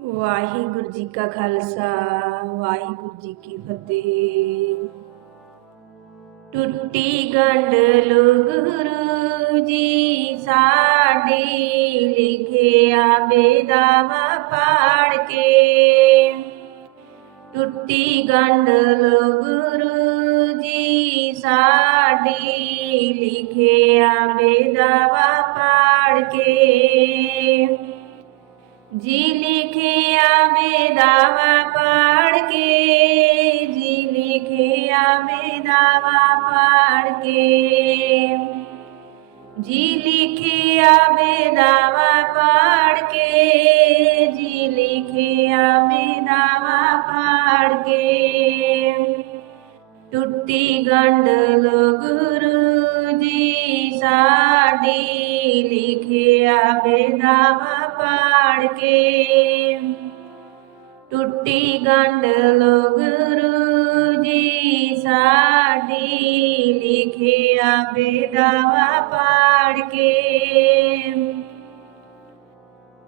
ਵਾਹਿਗੁਰੂ ਜੀ ਕਾ ਖਾਲਸਾ, ਵਾਹਿਗੁਰੂ ਜੀ ਕੀ ਫਤਿਹ। ਟੁੱਟੀ ਗੰਢ ਲੋ ਗੁਰੂ ਜੀ ਸਾਡੀ ਲਿਖਿਆ ਬੇਦਾਵਾ ਪਾੜ ਕੇ। ਟੁੱਟੀ ਗੰਢ ਲੋ ਗੁਰੂ ਜੀ ਸਾਡੀ ਲਿਖਿਆ ਬੇਦਾਵਾ ਪਾੜ ਕੇ। ਜੀ ਲਿਖਿਆ ਬੇਦਾਵਾ ਪੜ ਕੇ, ਜੀ ਲਿਖਿਆ ਬੇਦਾਵਾ ਪੜ ਕੇ। ਜੀ ਲਿਖਿਆ ਬੇਦਾਵਾ ਪੜ ਕੇ, ਜੀ ਲਿਖਿਆ ਬੇਦਾਵਾ ਪੜ ਕੇ। ਟੁੱਟੀ ਗੰਢ ਲੋ ਗੁਰੂ ਜੀ ਸਾਡੀ ਲਿਖਿਆ ਬੇਦਾਵਾ ਪਾੜ ਕੇ। ਟੁੱਟੀ ਗੰਢ ਲੋ ਗੁਰੂ ਜੀ ਸਾਡੀ ਲਿਖਿਆ ਬੇਦਾਵਾ ਪਾੜ ਕੇ।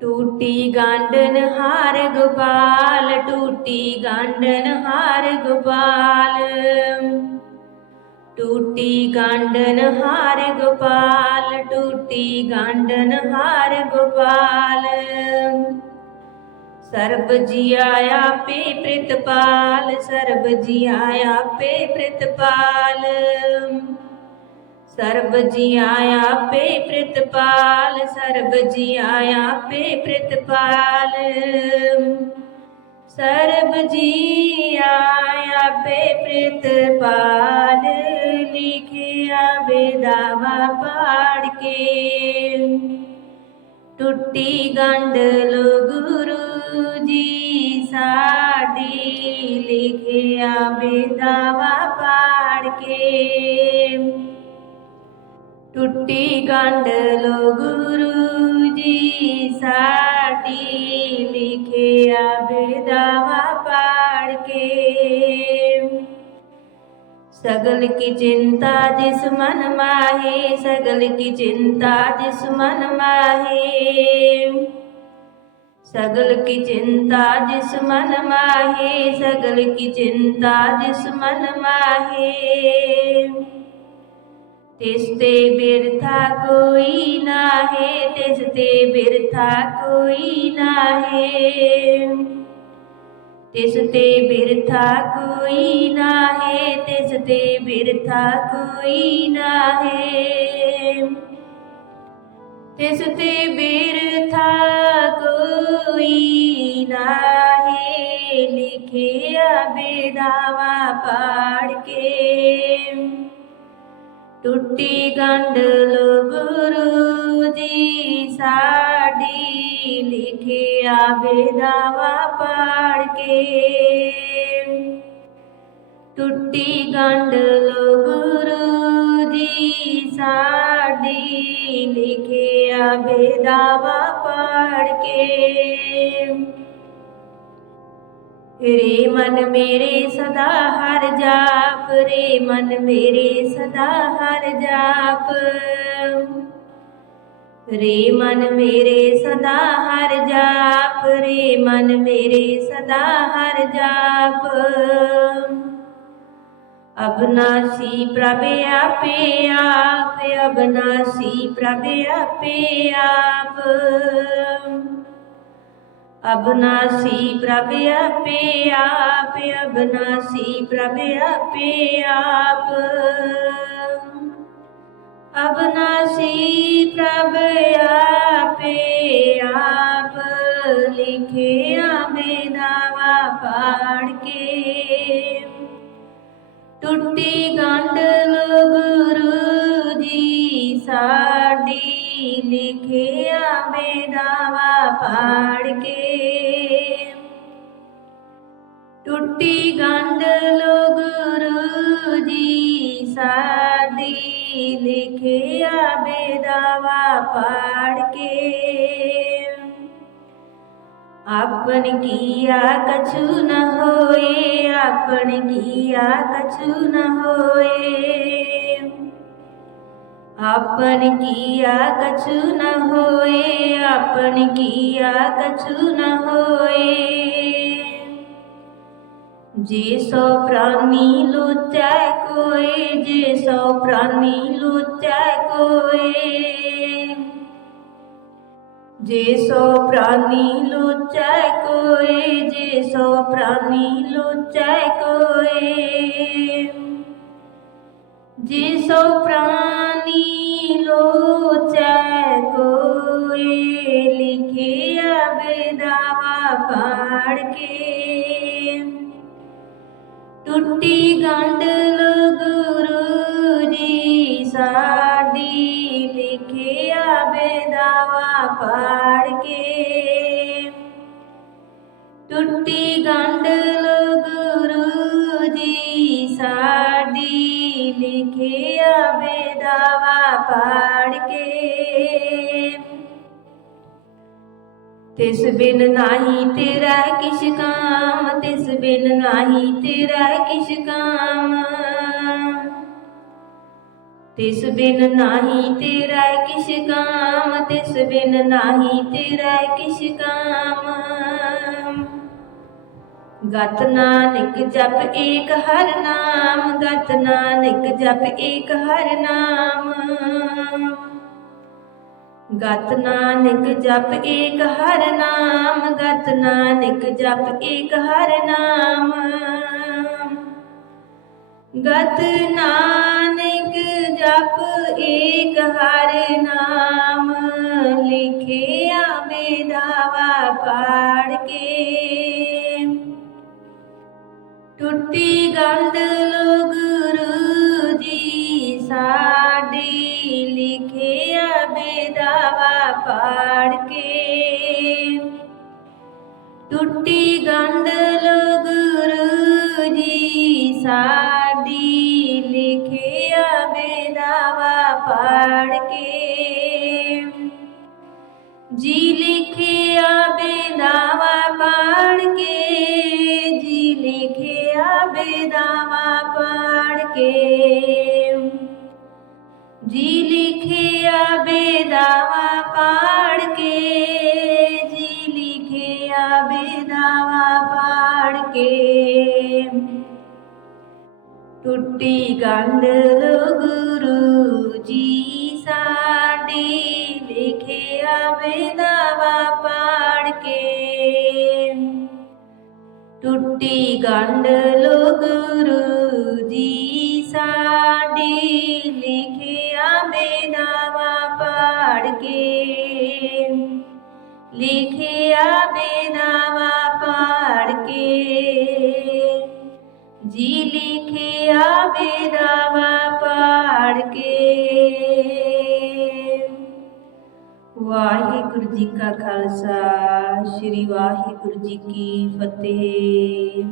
ਟੂਟੀ ਗਾਂਡਨ ਹਾਰ ਗੋਪਾਲ, ਟੂਟੀ ਗਾਂਡਨ ਹਾਰ ਗੋਪਾਲ। ਟੂਟੀ ਗਾਂਡਨ ਹਾਰ ਗੋਪਾਲ, ਟੂਟੀ ਗਾਂਡਨ ਹਾਰ ਗੋਪਾਲ। ਸਰਬ ਜੀ ਆਇਆ ਪੇ ਪ੍ਰਿਤਪਾਲ, ਸਰਬ ਜੀ ਆਇਆ ਪੇ ਪ੍ਰਿਤਪਾਲ। ਸਰਬ ਜੀ ਆਇਆ ਪੇ ਪ੍ਰਿਤਪਾਲ, ਸਰਬ ਜੀ ਆਇਆ ਪੇ ਪ੍ਰਿਤਪਾਲ। ਸਰਬ ਜੀ ਆਇਆ ਪੇ ਪ੍ਰਿਤਪਾਲ। ਬੇਦਾਵਾ ਪਾੜ ਕੇ। ਟੁੱਟੀ ਗੰਢ ਲੋ ਗੁਰੂ ਜੀ ਸਾਡੀ ਲਿਖਿਆ ਬੇਦਾਵਾ ਪਾੜ ਕੇ। ਟੁੱਟੀ ਗੰਢ ਲੋ ਗੁਰੂ ਜੀ ਸਾਡੀ ਲਿਖਿਆ ਬੇਦਾਵਾ ਪਾੜ ਕੇ। ਸਗਲ ਕੀ ਚਿੰਤਾ ਜਿਸ ਮਨ ਮਾਹੇ, ਸਗਲ ਕੀ ਚਿੰਤਾ ਜਿਸ ਮਨ ਮਾਹੇ। ਸਗਲ ਕੀ ਚਿੰਤਾ ਜਿਸ ਮਨ ਮਾਹੇ, ਸਗਲ ਕੀ ਚਿੰਤਾ ਜਿਸ ਮਨ ਮਾਹੇ। ਤਿਸ ਤੇ ਬਿਰਥਾ ਕੋਈ ਨਾਹੀ, ਤਿਸ ਤੇ ਬਿਰਥਾ ਕੋਈ ਨਾਹੀ। ਤਿਸ ਤੇ ਬਿਰਥਾ ਕੋਈ ਹੈ ਤਿਸ ਤੇ ਬਿਰਥਾ ਕੋਈ ਨਾਹੀ। ਤਿਸ ਤੇ ਬਿਰਥਾ ਕੋਈ ਨਾ ਹੈ ਲਿਖਿਆ ਬੇਦਾਵਾ ਪਾੜ ਕੇ। ਟੁੱਟੀ ਗੰਢ ਗੁਰੂ ਜੀ ਸਾਡੀ ਲਿਖਿਆ ਬੇਦਾਵਾ ਪਾੜ ਕੇ। ਟੁੱਟੀ ਗੰਢ ਲੋ ਗੁਰੂ ਜੀ ਸਾਡੀ ਲਿਖਿਆ ਬੇਦਾਵਾ ਪਾੜ ਕੇ। ਰੇ ਮਨ ਮੇਰੇ ਸਦਾ ਹਰ ਜਾਪ, ਰੇ ਮਨ ਮੇਰੇ ਸਦਾ ਹਰ ਜਾਪ। ਰੇ ਮਨ ਮੇਰੇ ਸਦਾ ਹਰ ਜਾਪ, ਰੇ ਮਨ ਮੇਰੇ ਸਦਾ ਹਰ ਜਾਪ। ਅਬਨਾਸੀ ਪ੍ਰਭ ਆਪੇ ਆਪ, ਅਬਨਾਸੀ ਪ੍ਰਭ ਆਪੇ ਆਪ। ਅਬਨਾਸੀ ਪ੍ਰਭ ਆਪੇ ਆਪ, ਅਬਨਾਸੀ ਪ੍ਰਭ ਆਪੇ ਆਪ। ਅਬਨਾਸੀ ਪ੍ਰਭ ਆਪੇ ਆਪ ਲਿਖਿਆ ਬੇਦਾਵਾ ਪਾੜ ਕੇ। ਟੁੱਟੀ ਗੰਢ ਗੁਰੂ ਜੀ ਸਾਡੀ ਲਿਖਿਆ ਬੇਦਾਵਾ ਪਾੜ ਕੇ। ਟੁੱਟੀ ਗੰਢ ਲੋ ਗੁਰੂ ਜੀ ਸਾਡੀ ਲਿਖਿਆ ਬੇਦਾਵਾ ਪਾੜ ਕੇ। ਆਪਨ ਕੀਆ ਕਛੂ ਨ ਹੋਏ ਆਪਨ ਕੀਆ ਕਛੂ ਨ ਹੋਏ। ਆਪਨ ਕੀਆ ਕਛੁ ਨ ਹੋਏ ਆਪਨ ਕੀਆ ਕਛੁ ਨ ਹੋਏ। ਜੇ ਸੋ ਪ੍ਰਾਨੀ ਲੋਚੈ ਕੋਏ, ਜੇ ਸੋ ਪ੍ਰਾਨੀ ਲੋਚੈ ਕੋਏ। ਜੇ ਸੋ ਪ੍ਰਾਨੀ ਲੋਚੈ ਕੋਏ, ਜੇ ਸੋ ਪ੍ਰਾਨੀ ਲੋਚੈ ਕੋਏ। ਜੇ ਸੋ ਪ੍ਰਾਨੀ ਲੋਚੈ ਕੋਏ ਟੁੱਟੀ ਗੰਢਲ ਗੁਰੂ ਜੀ ਸਾਡੀ ਲਿਖਿਆ ਬੇਦਾਵਾ ਪਾੜ ਕੇ। ਟੁੱਟੀ ਗੰਢਲ ਗੁਰੂ ਜੀ ਸਾਡੀ ਲਿਖਿਆ ਬੇਦਾਵਾ ਪਾੜ ਕੇ। ਤਿਸ ਬਿਨ ਨਾਹੀ ਤੇਰਾ ਕਿਛ ਕਾਮ, ਤਿਸ ਬਿਨ ਨਾਹੀ ਤੇਰਾ ਕਿਛ ਕਾਮ। ਤਿਸ ਬਿਨ ਨਾਹੀ ਤੇਰਾ ਕਿਛ ਕਾਮ, ਤਿਸ ਬਿਨ ਨਾਹੀ ਤੇਰਾ ਕਿਛ ਕਾਮ। ਗਤ ਨਾਨਕ ਜਪ ਏਕ ਹਰ ਨਾਮ, ਗਤ ਨਾਨਕ ਜਪ ਏਕ ਹਰ ਨਾਮ। ਗਤ ਨਾਨਕ ਜਪ ਏਕ ਹਰ ਨਾਮ, ਗਤ ਨਾਨਕ ਜਪ ਏਕ ਹਰ ਨਾਮ। ਗਤ ਨਾਨਕ ਜਪ ਏਕ ਹਰ ਨਾਮ, ਲਿਖਿਆ ਬੇਦਾਵਾ ਪਾੜ ਕੇ। ਟੁੱਟੀ ਗੰਢਲ ਟੁੱਟੀ ਗੰਢਲ ਗੁਰੂ ਜੀ ਸਾ ਟੁੱਟੀ ਗੰਢਲ ਗੁਰੂ ਜੀ ਸਾਡੀ ਲਿਖਿਆ ਬੇਦਾਵਾ ਪਾੜ ਕੇ। ਟੁੱਟੀ ਗੰਢਲ ਗੁਰੂ ਜੀ ਸਾਡੀ ਲਿਖਿਆ ਬੇਦਾਵਾ ਪਾੜ ਕੇ। ਲਿਖਿਆ ਬੇਦਾਵਾ ਜੀ ਲਿਖਿਆ ਬੇਦਾਵਾ ਪਾੜ ਕੇ। ਵਾਹਿਗੁਰੂ ਜੀ ਕਾ ਖਾਲਸਾ ਸ੍ਰੀ ਵਾਹਿਗੁਰੂ ਜੀ ਕੀ ਫਤਿਹ।